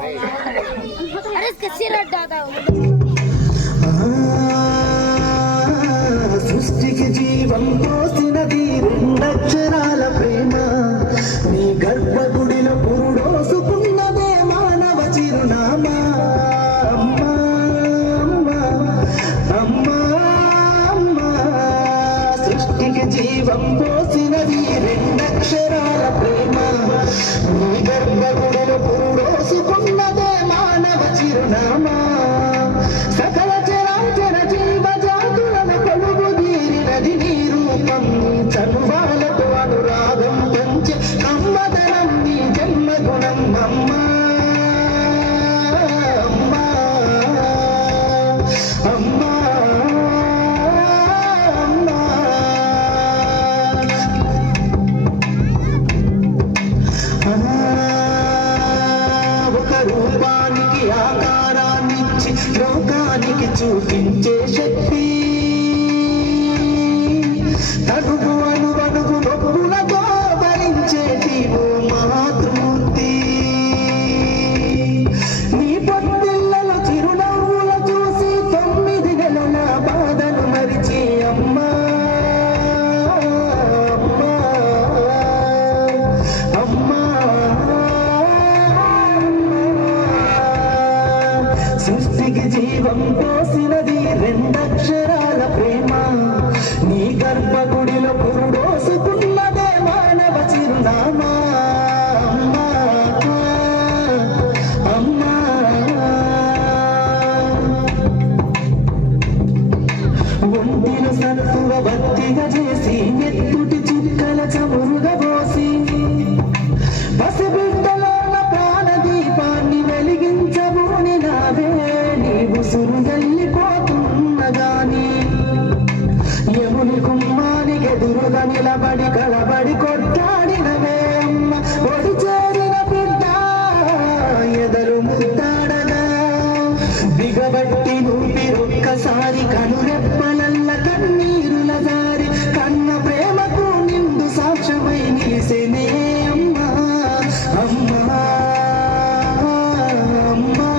अरे इसका सिर हट जाता సృష్టికి జీవం పోసినది రెండక్షరాల ప్రేమ నీ గర్భగుడిలో పురుడోసుకున్నదే మానవ చిరునామా అమ్మా అమ్మా అమ్మా సృష్టికి జీవం పోసినది రెండక్షరాల ప్రేమ నీ గర్భగుడిలో పురుడోసుకున్నదే మానవ చిరునామా సకల చరాచర జీవ జాతులను కొలువు తీరినది నీ రూపం చనువాలతో అనురాగం పంచే కమ్మదనం నీ జన్మగుణం అమ్మా అమ్మా అమ్మా ఒక రూపానికి ఆకారాన్నిచ్చి లోకానికి చూపించే శక్తి తడుగు అణువణువు నొప్పులతో భరించేటి ఓ మాతృమూర్తి నీ పొత్తిళ్లలో చిరునవ్వుల చూసి 9 నెలల బాధను మరిచి అమ్మా అమ్మా సృష్టికి జీవం పోసినది రెండక్షరాల ప్రేమ నీ గర్భగుడిలో పురుడోసుకున్నదే మానవ చిరునామా అమ్మా అమ్మా ఒంటిను సత్తువ బత్తిగా చేసి నెత్తుటి చుక్కల చమురుగా పోసి పసిబిడ్డలోన ప్రాణదీపాన్ని వెలిగించబోని నావే నీవు సురుగెళ్ళిపోతున్నగాని యముని కుమ్మానికి ఎదురుగా నిలబడి కలబడి కొట్టాడినవే అమ్మ ఒడి చేరిన బిడ్డ ఎదలు ముద్దాడగా బిగబట్టి నూపిరొక్కసారి కనురెప్పలల్ల కన్నీరుల దారి కన్న ప్రేమకు నిండు సాక్ష్యమై నిలిసేనే అమ్మా అమ్మా అమ్మా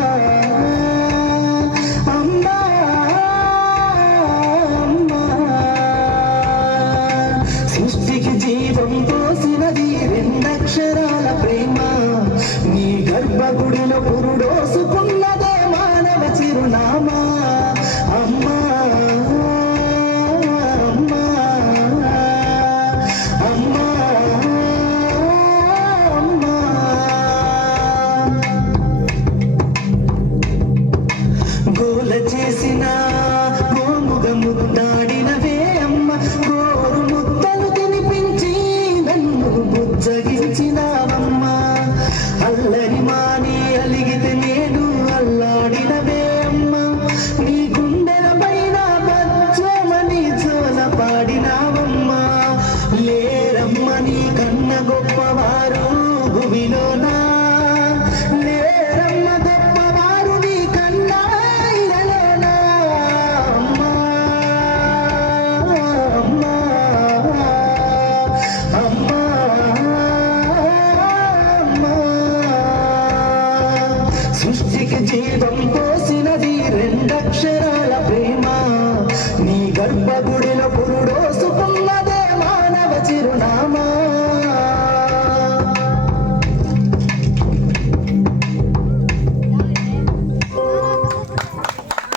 అమ్మా అమ్మా సృష్టికి జీవం పోసినది రెండక్షరాల ప్రేమ నీ గర్భగుడిలో పురుడోసుకున్నదే మానవ చిరునామా అమ్మా అమ్మా అమ్మా అమ్మా గోల చేసిన గోముగ ముద్దాడినవే అమ్మ గోరు ముద్దలు తినిపించి నన్ను బుజ్జగించినావమ్మా అల్లరి మాని అలిగితే నేను అల్లాడినవే అమ్మ నీ గుండెల పైన బచ్చమని జోల పాడినావమ్మా లేరమ్మ నీ కన్న గొప్పవారు భువిలోనా లేరమ్మ గొప్పవారు నీ కన్నా ఇరలోనా అమ్మా అమ్మా అమ్మా అమ్మా సృష్టికి జీవం పోసినది రెండక్షరాల